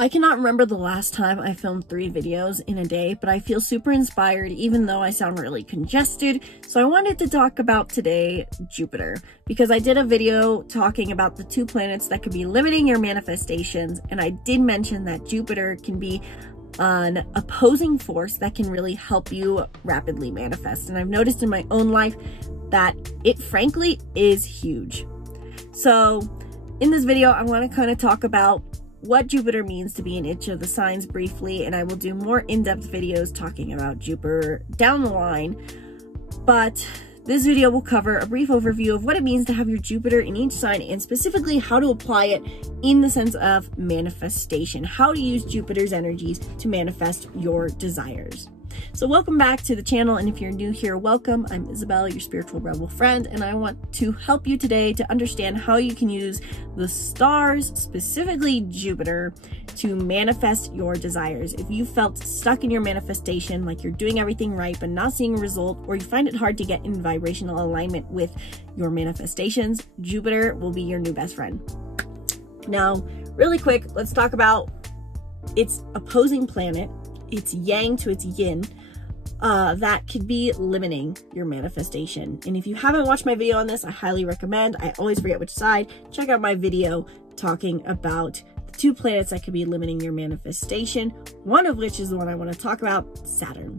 I cannot remember the last time I filmed 3 videos in a day, but I feel super inspired even though I sound really congested. So I wanted to talk about today Jupiter, because I did a video talking about the 2 planets that could be limiting your manifestations, and I did mention that Jupiter can be an opposing force that can really help you rapidly manifest. And I've noticed in my own life that it frankly is huge. So in this video, I want to kind of talk about what Jupiter means to be in each of the signs briefly, and I will do more in-depth videos talking about Jupiter down the line. But this video will cover a brief overview of what it means to have your Jupiter in each sign, and specifically how to apply it in the sense of manifestation, how to use Jupiter's energies to manifest your desires. So welcome back to the channel, and if you're new here, welcome. I'm Isabelle, your spiritual rebel friend, and I want to help you today to understand how you can use the stars, specifically Jupiter, to manifest your desires. If you felt stuck in your manifestation, like you're doing everything right but not seeing a result, or you find it hard to get in vibrational alignment with your manifestations, Jupiter will be your new best friend. Now, really quick, let's talk about its opposing planet. It's yang to its yin, that could be limiting your manifestation. And if you haven't watched my video on this, I highly recommend. I always forget which side. Check out my video talking about the 2 planets that could be limiting your manifestation, one of which is the one I want to talk about, Saturn.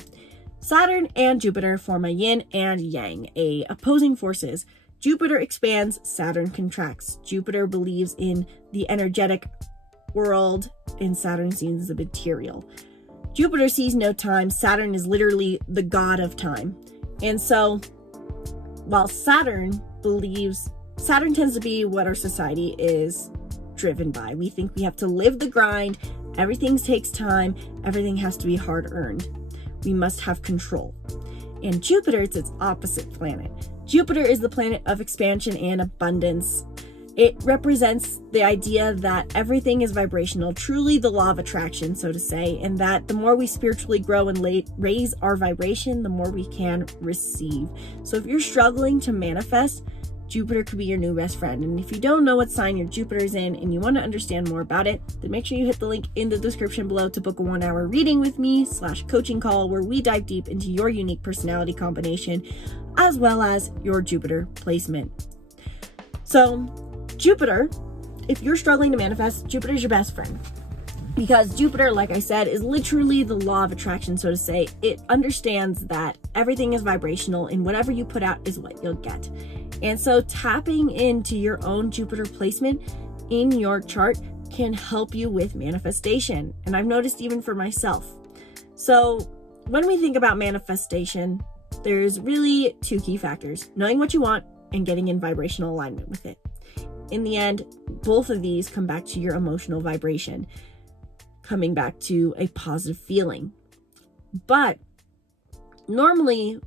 Saturn and Jupiter form a yin and yang, opposing forces. Jupiter expands, Saturn contracts. Jupiter believes in the energetic world, and Saturn sees the material. Jupiter sees no time. Saturn is literally the god of time. And so while Saturn tends to be what our society is driven by. We think we have to live the grind. Everything takes time. Everything has to be hard earned. We must have control. And Jupiter, it's its opposite planet. Jupiter is the planet of expansion and abundance. It represents the idea that everything is vibrational, truly the law of attraction, so to say, and that the more we spiritually grow and raise our vibration, the more we can receive. So if you're struggling to manifest, Jupiter could be your new best friend. And if you don't know what sign your Jupiter is in and you want to understand more about it, then make sure you hit the link in the description below to book a 1-hour reading with me / coaching call where we dive deep into your unique personality combination as well as your Jupiter placement. So Jupiter, if you're struggling to manifest, Jupiter is your best friend, because Jupiter, like I said, is literally the law of attraction, so to say. It understands that everything is vibrational and whatever you put out is what you'll get. And so tapping into your own Jupiter placement in your chart can help you with manifestation. And I've noticed even for myself. So when we think about manifestation, there's really 2 key factors: knowing what you want and getting in vibrational alignment with it. In the end, both of these come back to your emotional vibration, coming back to a positive feeling. But normally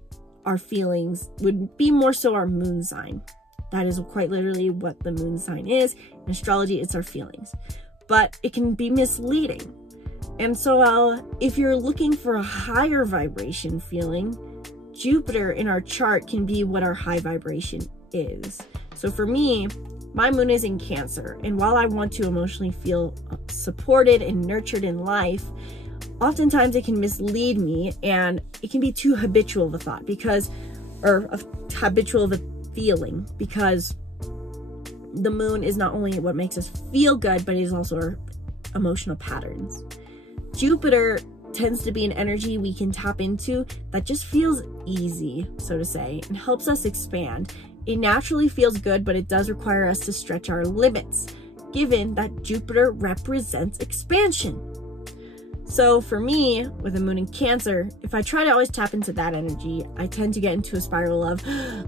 our feelings would be more so our moon sign. That is quite literally what the moon sign is. In astrology, it's our feelings. But it can be misleading. And so if you're looking for a higher vibration feeling, Jupiter in our chart can be what our high vibration is. So for me, my moon is in Cancer, and while I want to emotionally feel supported and nurtured in life, oftentimes it can mislead me, and it can be too habitual of a thought habitual of a feeling, because the moon is not only what makes us feel good, but it is also our emotional patterns. Jupiter tends to be an energy we can tap into that just feels easy, so to say, and helps us expand. It naturally feels good, but it does require us to stretch our limits, given that Jupiter represents expansion. So for me, with a moon in Cancer, if I try to always tap into that energy, I tend to get into a spiral of,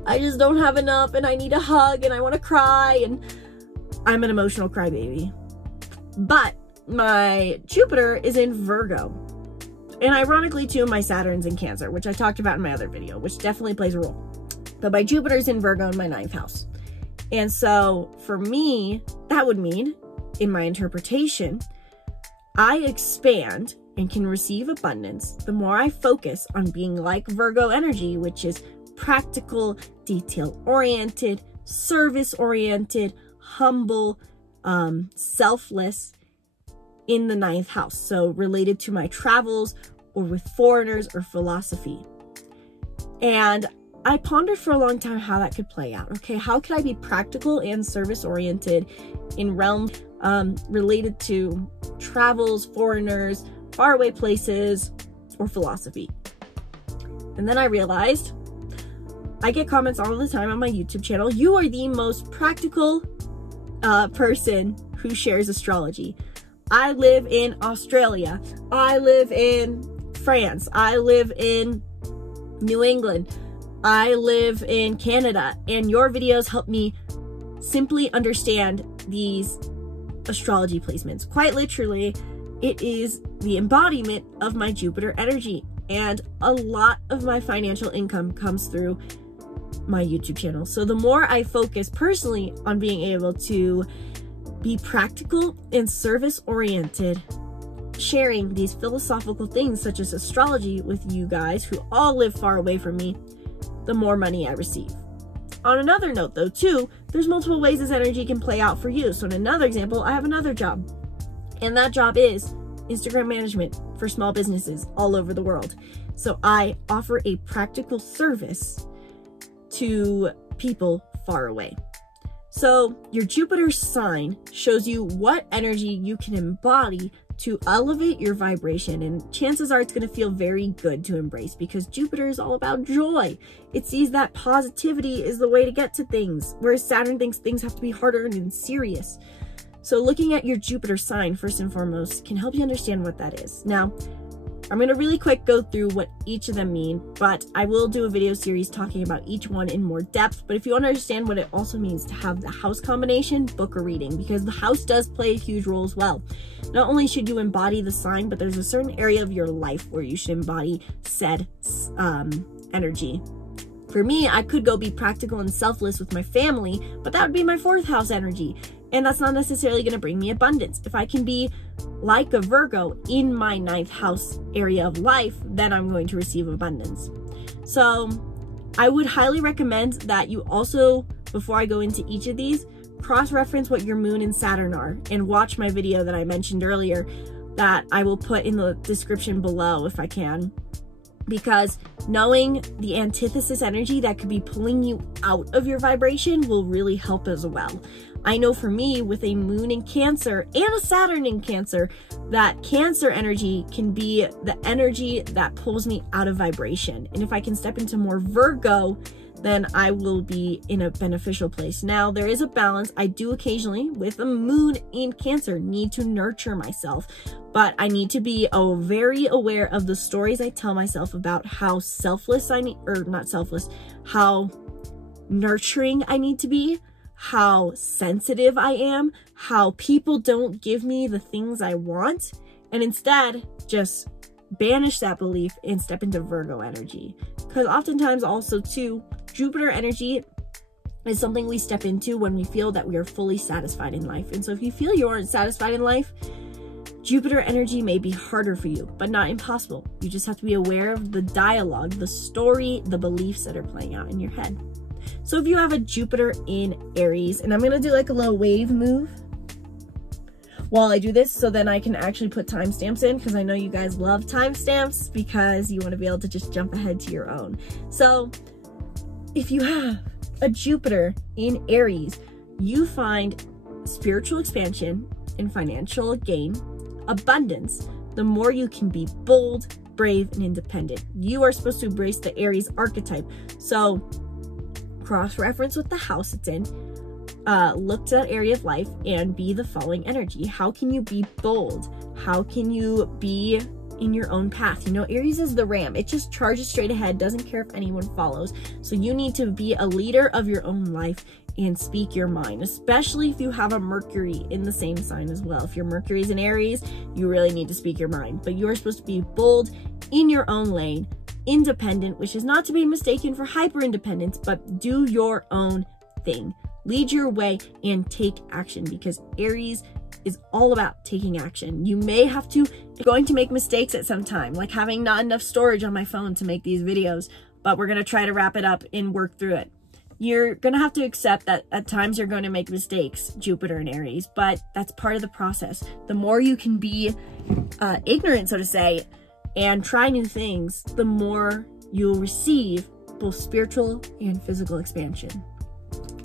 I just don't have enough, and I need a hug, and I want to cry, and I'm an emotional crybaby. But my Jupiter is in Virgo. And ironically too, my Saturn's in Cancer, which I talked about in my other video, which definitely plays a role. But my Jupiter's in Virgo in my 9th house. And so for me, that would mean, in my interpretation, I expand and can receive abundance the more I focus on being like Virgo energy, which is practical, detail-oriented, service-oriented, humble, selfless, in the 9th house, so related to my travels or with foreigners or philosophy. And I pondered for a long time how that could play out. Okay, how could I be practical and service-oriented in realms related to travels, foreigners, faraway places, or philosophy? And then I realized, I get comments all the time on my YouTube channel, you are the most practical person who shares astrology. I live in Australia. I live in France. I live in New England. I live in Canada. And your videos help me simply understand these astrology placements. Quite literally, it is the embodiment of my Jupiter energy. And a lot of my financial income comes through my YouTube channel. So the more I focus personally on being able to be practical and service-oriented, sharing these philosophical things such as astrology with you guys who all live far away from me, the more money I receive. On another note though too, there's multiple ways this energy can play out for you. So in another example, I have another job, and that job is Instagram management for small businesses all over the world. So I offer a practical service to people far away. So your Jupiter sign shows you what energy you can embody to elevate your vibration, and chances are it's going to feel very good to embrace, because Jupiter is all about joy. It sees that positivity is the way to get to things, whereas Saturn thinks things have to be harder and serious. So looking at your Jupiter sign first and foremost can help you understand what that is. Now, I'm going to really quick go through what each of them mean, but I will do a video series talking about each one in more depth. But if you want to understand what it also means to have the house combination, book a reading, because the house does play a huge role as well. Not only should you embody the sign, but there's a certain area of your life where you should embody said energy. For me, I could go be practical and selfless with my family, but that would be my 4th house energy. And that's not necessarily going to bring me abundance. If I can be like a Virgo in my 9th house area of life, then I'm going to receive abundance. So I would highly recommend that you also, before I go into each of these, cross-reference what your moon and Saturn are, and watch my video that I mentioned earlier that I will put in the description below if I can. Because knowing the antithesis energy that could be pulling you out of your vibration will really help as well. I know for me, with a moon in Cancer and a Saturn in Cancer, that Cancer energy can be the energy that pulls me out of vibration. And if I can step into more Virgo, then I will be in a beneficial place. Now, there is a balance. I do occasionally, with a moon in Cancer, need to nurture myself, but I need to be very aware of the stories I tell myself about how selfless I need, or not selfless, how nurturing I need to be, how sensitive I am, how people don't give me the things I want, and instead just banish that belief and step into Virgo energy. Because oftentimes also too, Jupiter energy is something we step into when we feel that we are fully satisfied in life. And so if you feel you aren't satisfied in life, Jupiter energy may be harder for you, but not impossible. You just have to be aware of the dialogue, the story, the beliefs that are playing out in your head. So if you have a Jupiter in Aries, and I'm going to do like a little wave move while I do this, so then I can actually put timestamps in, because I know you guys love timestamps because you want to be able to just jump ahead to your own. So if you have a Jupiter in Aries, you find spiritual expansion and financial gain, abundance, the more you can be bold, brave, and independent. You are supposed to embrace the Aries archetype. So cross-reference with the house it's in, look to that area of life and be the following energy. How can you be bold? How can you be in your own path? You know, Aries is the ram. It just charges straight ahead, doesn't care if anyone follows. So you need to be a leader of your own life and speak your mind, especially if you have a Mercury in the same sign as well. If your Mercury is in Aries, you really need to speak your mind. But you are supposed to be bold in your own lane, independent, which is not to be mistaken for hyper independence, but do your own thing. Lead your way and take action, because Aries is all about taking action. You may have to, you're going to make mistakes at some time, like having not enough storage on my phone to make these videos, but we're going to try to wrap it up and work through it. You're going to have to accept that at times you're going to make mistakes, Jupiter and Aries, but that's part of the process. The more you can be ignorant, so to say, and try new things, the more you'll receive both spiritual and physical expansion.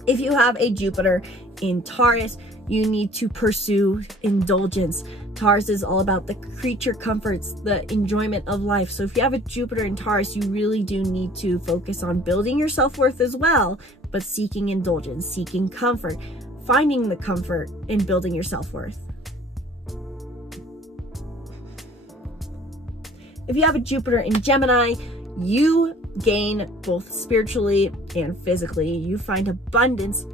If you have a Jupiter in Taurus, you need to pursue indulgence. Taurus is all about the creature comforts, the enjoyment of life. So if you have a Jupiter in Taurus, you really do need to focus on building your self-worth as well, but seeking indulgence, seeking comfort, finding the comfort in building your self-worth. If you have a Jupiter in Gemini, you gain both spiritually and physically. You find abundance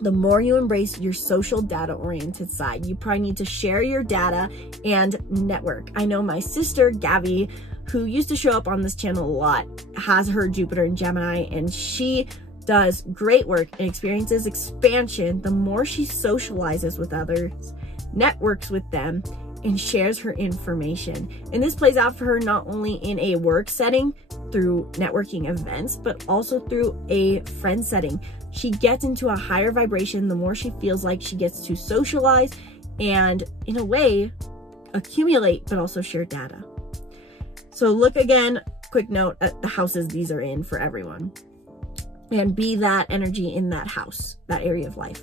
the more you embrace your social data-oriented side. You probably need to share your data and network. I know my sister, Gabby, who used to show up on this channel a lot, has her Jupiter in Gemini, and she does great work and experiences expansion the more she socializes with others, networks with them, and shares her information. And this plays out for her not only in a work setting through networking events, but also through a friend setting. She gets into a higher vibration the more she feels like she gets to socialize and, in a way, accumulate, but also share data. So look again, quick note, at the houses these are in for everyone. And be that energy in that house, that area of life.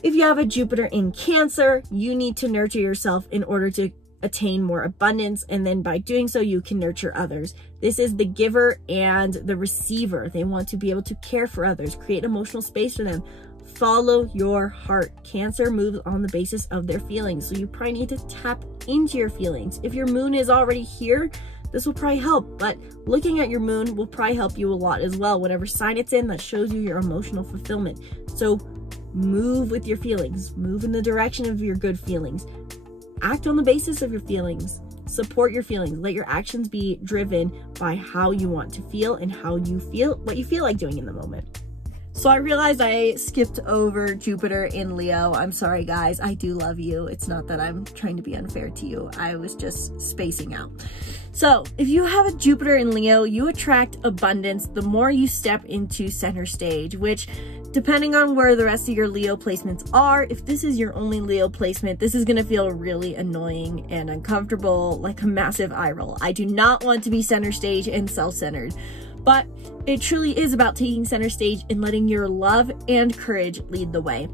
If you have a Jupiter in Cancer, you need to nurture yourself in order to attain more abundance, and then by doing so you can nurture others. This is the giver and the receiver. They want to be able to care for others, create emotional space for them. Follow your heart. Cancer moves on the basis of their feelings, so you probably need to tap into your feelings. If your moon is already here, this will probably help, but looking at your moon will probably help you a lot as well. Whatever sign it's in, that shows you your emotional fulfillment. So move with your feelings, move in the direction of your good feelings, act on the basis of your feelings, support your feelings, let your actions be driven by how you want to feel and how you feel, what you feel like doing in the moment. So I realized I skipped over Jupiter in Leo. I'm sorry guys, I do love you. It's not that I'm trying to be unfair to you. I was just spacing out. So if you have a Jupiter in Leo, you attract abundance the more you step into center stage, which depending on where the rest of your Leo placements are, if this is your only Leo placement, this is gonna feel really annoying and uncomfortable, like a massive eye roll. I do not want to be center stage and self-centered. But it truly is about taking center stage and letting your love and courage lead the way.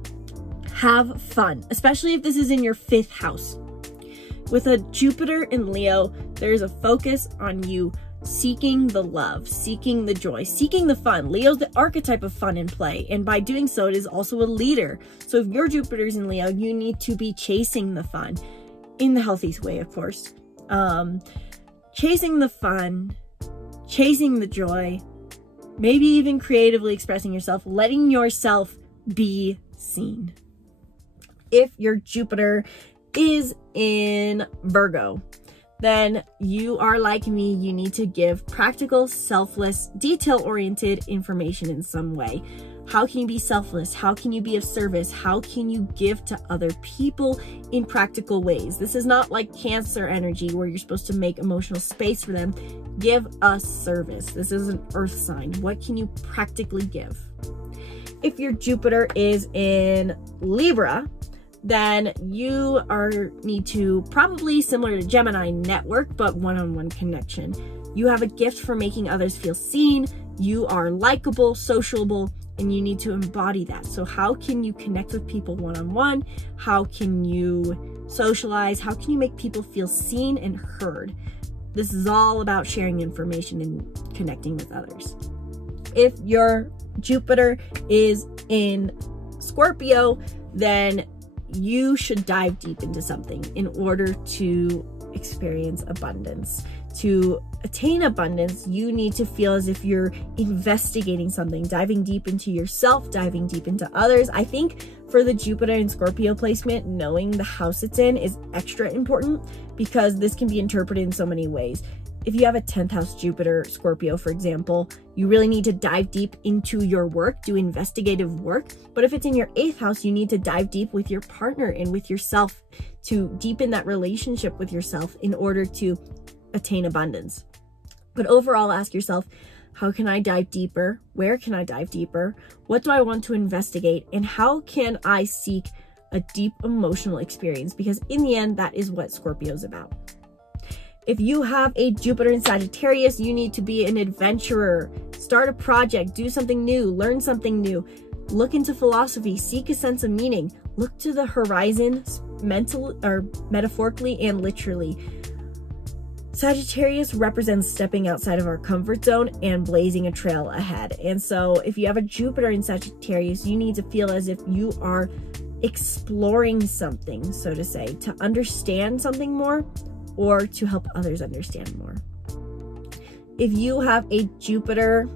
Have fun, especially if this is in your 5th house. With a Jupiter in Leo, there's a focus on you seeking the love, seeking the joy, seeking the fun. Leo's the archetype of fun and play, and by doing so, it is also a leader. So if your Jupiter's in Leo, you need to be chasing the fun, in the healthiest way, of course. Chasing the fun, chasing the joy, maybe even creatively expressing yourself, letting yourself be seen. If your Jupiter is in Virgo, then you are like me. You need to give practical, selfless, detail-oriented information in some way. How can you be selfless? How can you be of service? How can you give to other people in practical ways? This is not like Cancer energy where you're supposed to make emotional space for them. Give us service. This is an earth sign. What can you practically give? If your Jupiter is in Libra, then you need to, probably similar to Gemini, network, but one-on-one connection. You have a gift for making others feel seen. You are likable, sociable, and you need to embody that. So how can you connect with people one-on-one? How can you socialize? How can you make people feel seen and heard? This is all about sharing information and connecting with others. If your Jupiter is in Scorpio, then you should dive deep into something in order to experience abundance. To attain abundance, you need to feel as if you're investigating something, diving deep into yourself, diving deep into others. I think for the Jupiter and Scorpio placement, knowing the house it's in is extra important because this can be interpreted in so many ways. If you have a 10th house Jupiter Scorpio, for example, you really need to dive deep into your work, do investigative work. But if it's in your 8th house, you need to dive deep with your partner and with yourself to deepen that relationship with yourself in order to attain abundance. But overall, ask yourself, How can I dive deeper? Where can I dive deeper? What do I want to investigate? And how can I seek a deep emotional experience? Because in the end, that is what Scorpio is about. If you have a Jupiter in Sagittarius, you need to be an adventurer. Start a project, do something new, learn something new. Look into philosophy, seek a sense of meaning. Look to the horizon, mentally or metaphorically and literally. Sagittarius represents stepping outside of our comfort zone and blazing a trail ahead. And so if you have a Jupiter in Sagittarius, you need to feel as if you are exploring something, so to say, to understand something more or to help others understand more. If you have a Jupiter,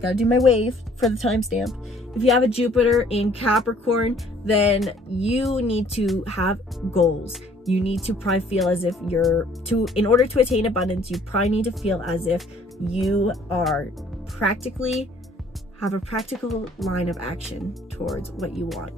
gotta do my wave for the timestamp. If you have a Jupiter in Capricorn, then you need to have goals. You need to probably feel as if in order to attain abundance, you probably need to feel as if you are have a practical line of action towards what you want.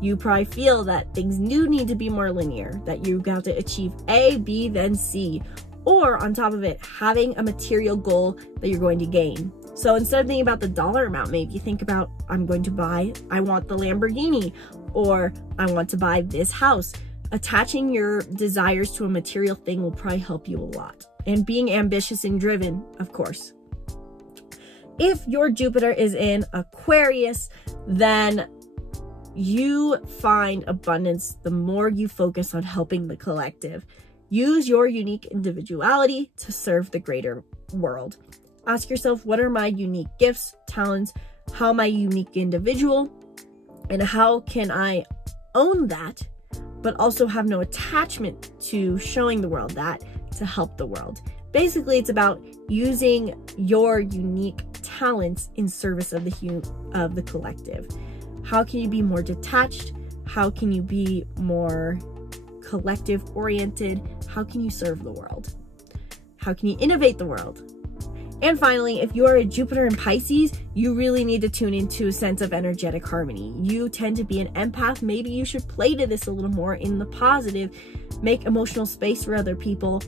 You probably feel that things do need to be more linear, that you have to achieve A, B, then C, or on top of it, having a material goal that you're going to gain. So instead of thinking about the dollar amount, maybe you think about, I want the Lamborghini, or I want to buy this house. Attaching your desires to a material thing will probably help you a lot. And being ambitious and driven, of course. If your Jupiter is in Aquarius, then you find abundance the more you focus on helping the collective. Use your unique individuality to serve the greater world. Ask yourself, what are my unique gifts, talents? How am I a unique individual? And how can I own that, but also have no attachment to showing the world that to help the world? Basically, it's about using your unique talents in service of the collective. How can you be more detached? How can you be more collective oriented? How can you serve the world? How can you innovate the world? And finally, if you are a Jupiter in Pisces, you really need to tune into a sense of energetic harmony. You tend to be an empath. Maybe you should play to this a little more in the positive, make emotional space for other people,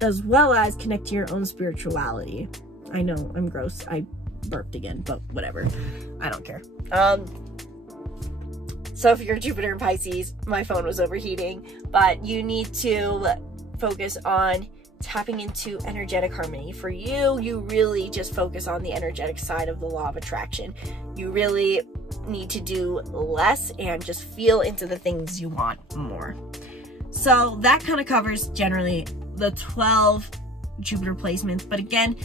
as well as connect to your own spirituality. I know, I'm gross. I burped again, but whatever. I don't care. So if you're Jupiter in Pisces, my phone was overheating, but you need to focus on tapping into energetic harmony. For you, you really just focus on the energetic side of the law of attraction. You really need to do less and just feel into the things you want more. So that kind of covers generally the 12 Jupiter placements. But again,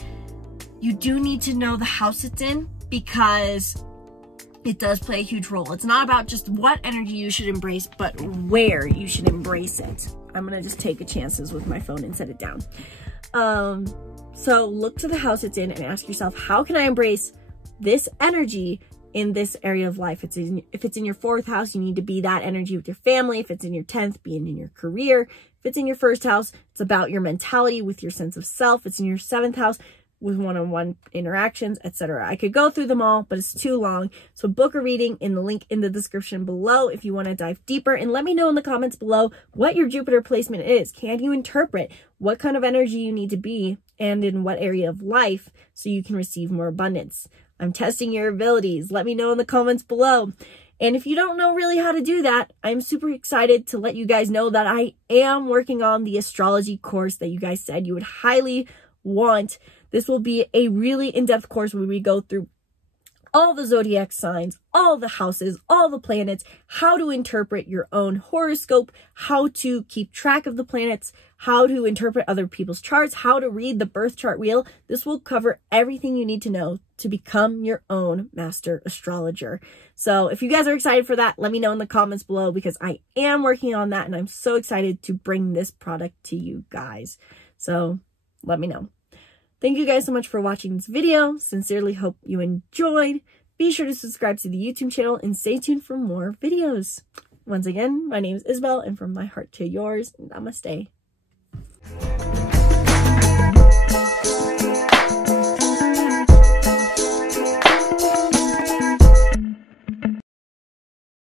you do need to know the house it's in because it does play a huge role. It's not about just what energy you should embrace, but where you should embrace it. I'm gonna just take chances with my phone and set it down. So look to the house it's in and ask yourself, how can I embrace this energy in this area of life? If it's in your 4th house, you need to be that energy with your family. If it's in your 10th, being in your career. If it's in your 1st house, it's about your mentality with your sense of self. It's in your 7th house with one-on-one interactions, etc. I could go through them all, but it's too long. So book a reading in the link in the description below if you want to dive deeper, and let me know in the comments below what your Jupiter placement is. Can you interpret what kind of energy you need to be and in what area of life so you can receive more abundance? I'm testing your abilities. Let me know in the comments below. And if you don't know really how to do that, I'm super excited to let you guys know that I am working on the astrology course that you guys said you would highly want. This will be a really in-depth course where we go through all the zodiac signs, all the houses, all the planets, how to interpret your own horoscope, how to keep track of the planets, how to interpret other people's charts, how to read the birth chart wheel. This will cover everything you need to know to become your own master astrologer. So if you guys are excited for that, let me know in the comments below because I am working on that and I'm so excited to bring this product to you guys. So let me know. Thank you guys so much for watching this video. Sincerely hope you enjoyed. Be sure to subscribe to the YouTube channel and stay tuned for more videos. Once again, my name is Isabelle, and from my heart to yours, namaste.